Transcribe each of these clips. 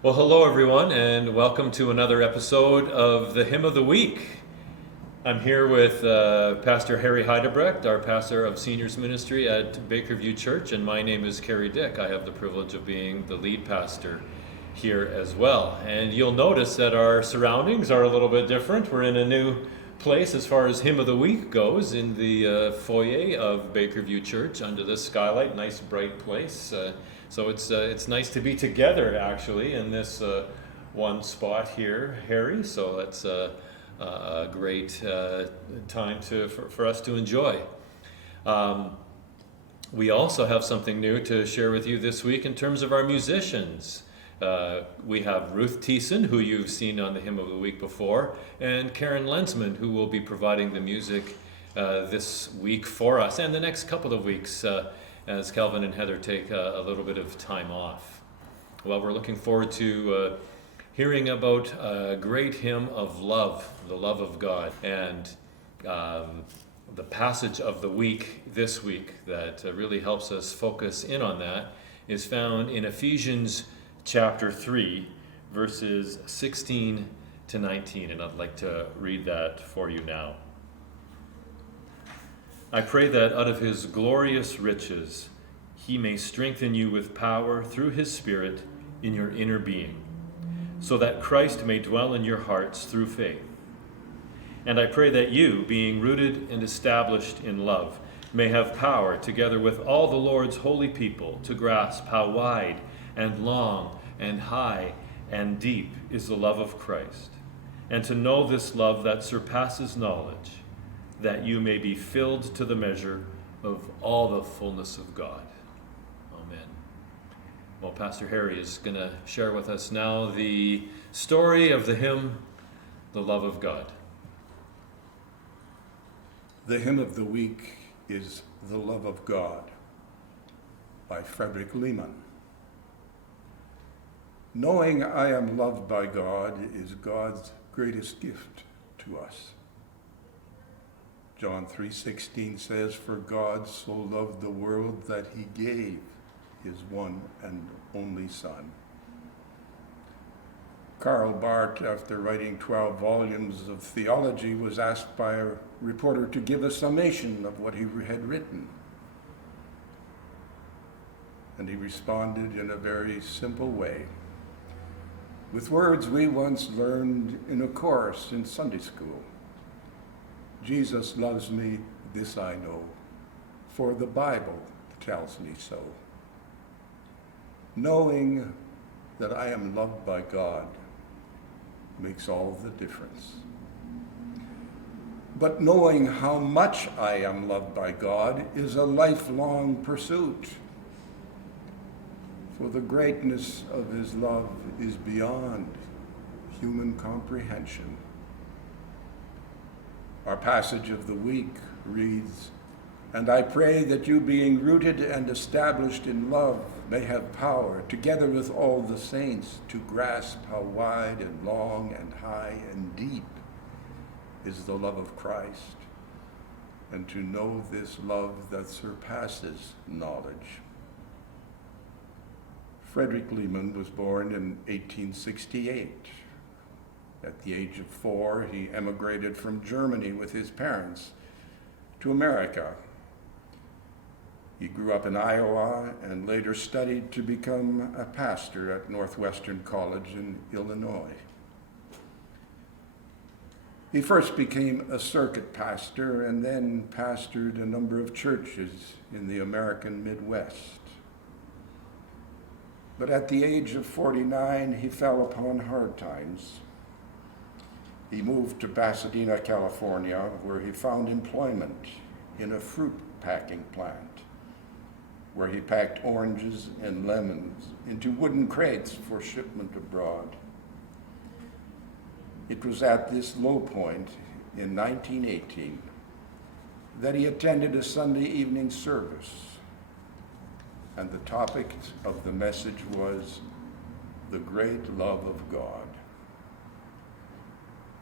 Well, hello everyone, and welcome to another episode of the Hymn of the Week. I'm here with Pastor Harry Heidebrecht, our pastor of seniors ministry at Bakerview Church, and my name is Kerry Dyck. I have the privilege of being the lead pastor here as well. And you'll notice that our surroundings are a little bit different. We're in a new place as far as Hymn of the Week goes in the foyer of Bakerview Church under the skylight. Nice bright place. So it's nice to be together actually in this one spot here, Harry. So that's a great time for us to enjoy. We also have something new to share with you this week in terms of our musicians. We have Ruth Thiessen, who you've seen on the Hymn of the Week before, and Karen Lenzmann, who will be providing the music this week for us and the next couple of weeks as Calvin and Heather take a little bit of time off. Well, we're looking forward to hearing about a great hymn of love, the love of God, and the passage of the week this week that really helps us focus in on that is found in Ephesians chapter 3, verses 16 to 19, and I'd like to read that for you now. I pray that out of his glorious riches he may strengthen you with power through his Spirit in your inner being, so that Christ may dwell in your hearts through faith. And I pray that you, being rooted and established in love, may have power, together with all the Lord's holy people, to grasp how wide and long and high and deep is the love of Christ, and to know this love that surpasses knowledge, that you may be filled to the measure of all the fullness of God. Amen. Well, Pastor Harry is going to share with us now the story of the hymn, The Love of God. The hymn of the week is The Love of God by Frederic Lehmann. Knowing I am loved by God is God's greatest gift to us. John 3:16 says, "For God so loved the world that he gave his one and only Son." Karl Barth, after writing 12 volumes of theology, was asked by a reporter to give a summation of what he had written. And he responded in a very simple way, with words we once learned in a course in Sunday school. Jesus loves me, this I know, for the Bible tells me so. Knowing that I am loved by God makes all the difference. But knowing how much I am loved by God is a lifelong pursuit. For the greatness of his love is beyond human comprehension. Our passage of the week reads, "And I pray that you, being rooted and established in love, may have power, together with all the saints, to grasp how wide and long and high and deep is the love of Christ, and to know this love that surpasses knowledge." Frederic Lehmann was born in 1868. At the age of 4, he emigrated from Germany with his parents to America. He grew up in Iowa and later studied to become a pastor at Northwestern College in Illinois. He first became a circuit pastor and then pastored a number of churches in the American Midwest. But at the age of 49, he fell upon hard times. He moved to Pasadena, California, where he found employment in a fruit packing plant, where he packed oranges and lemons into wooden crates for shipment abroad. It was at this low point in 1918 that he attended a Sunday evening service, and the topic of the message was the great love of God.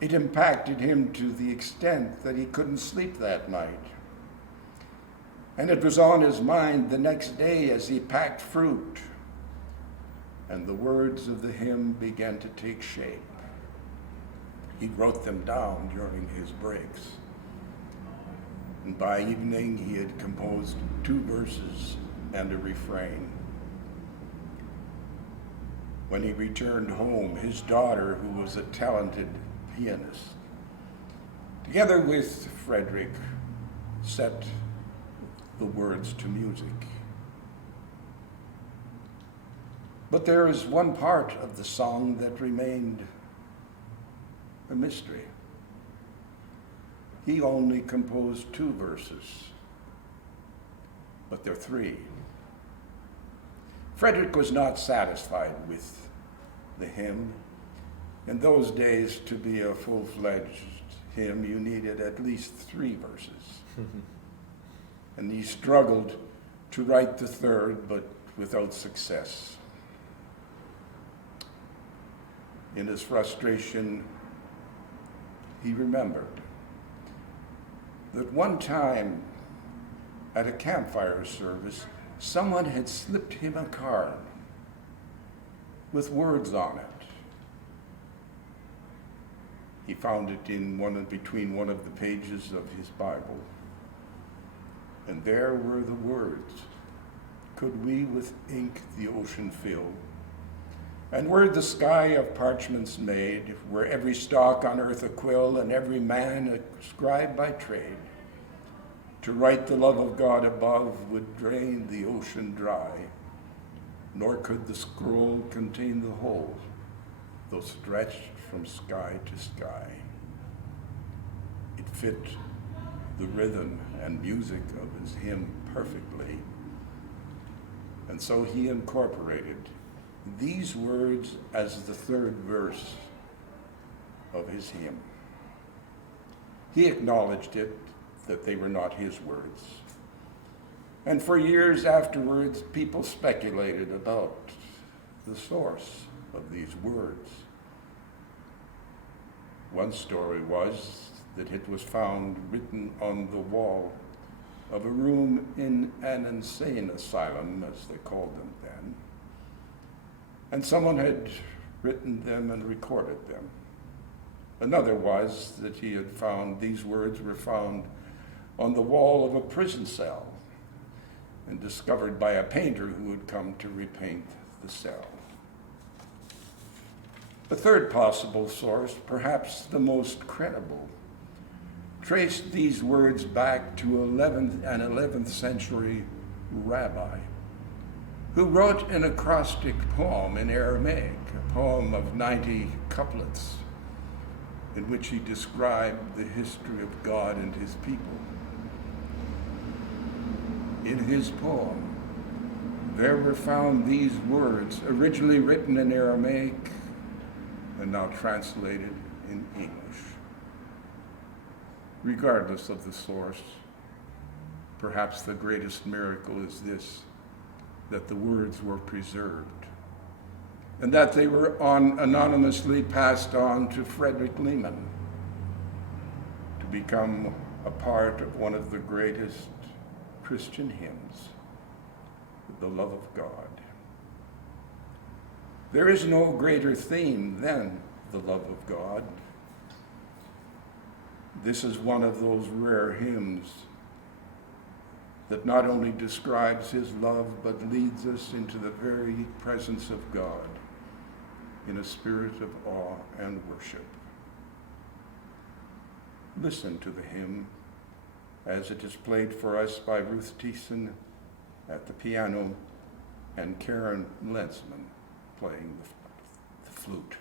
It impacted him to the extent that he couldn't sleep that night. And it was on his mind the next day as he packed fruit and the words of the hymn began to take shape. He wrote them down during his breaks. And by evening, he had composed 2 verses and a refrain. When he returned home, his daughter, who was a talented pianist, together with Frederick, set the words to music. But there is one part of the song that remained a mystery. He only composed 2 verses, but there are 3. Frederick was not satisfied with the hymn. In those days, to be a full-fledged hymn, you needed at least 3 verses. And he struggled to write the 3rd, but without success. In his frustration, he remembered that one time at a campfire service, someone had slipped him a card with words on it. He found it between one of the pages of his Bible, and there were the words, "Could we with ink the ocean fill? And were the sky of parchments made, were every stalk on earth a quill, and every man a scribe by trade, to write the love of God above would drain the ocean dry, nor could the scroll contain the whole, though stretched from sky to sky." It fit the rhythm and music of his hymn perfectly, and so he incorporated these words as the 3rd verse of his hymn. He acknowledged that they were not his words. And for years afterwards, people speculated about the source of these words. One story was that it was found written on the wall of a room in an insane asylum, as they called them then. And someone had written them and recorded them. Another was that he had found these words were found on the wall of a prison cell and discovered by a painter who had come to repaint the cell. A third possible source, perhaps the most credible, traced these words back to an 11th century rabbi who wrote an acrostic poem in Aramaic, a poem of 90 couplets, in which he described the history of God and his people. In his poem, there were found these words, originally written in Aramaic and now translated in English. Regardless of the source, perhaps the greatest miracle is this, that the words were preserved and that they were anonymously passed on to Frederic Lehmann to become a part of one of the greatest Christian hymns, the love of God. There is no greater theme than the love of God. This is one of those rare hymns that not only describes his love, but leads us into the very presence of God in a spirit of awe and worship. Listen to the hymn as it is played for us by Ruth Thiessen at the piano and Kerry Lenzmann playing the flute.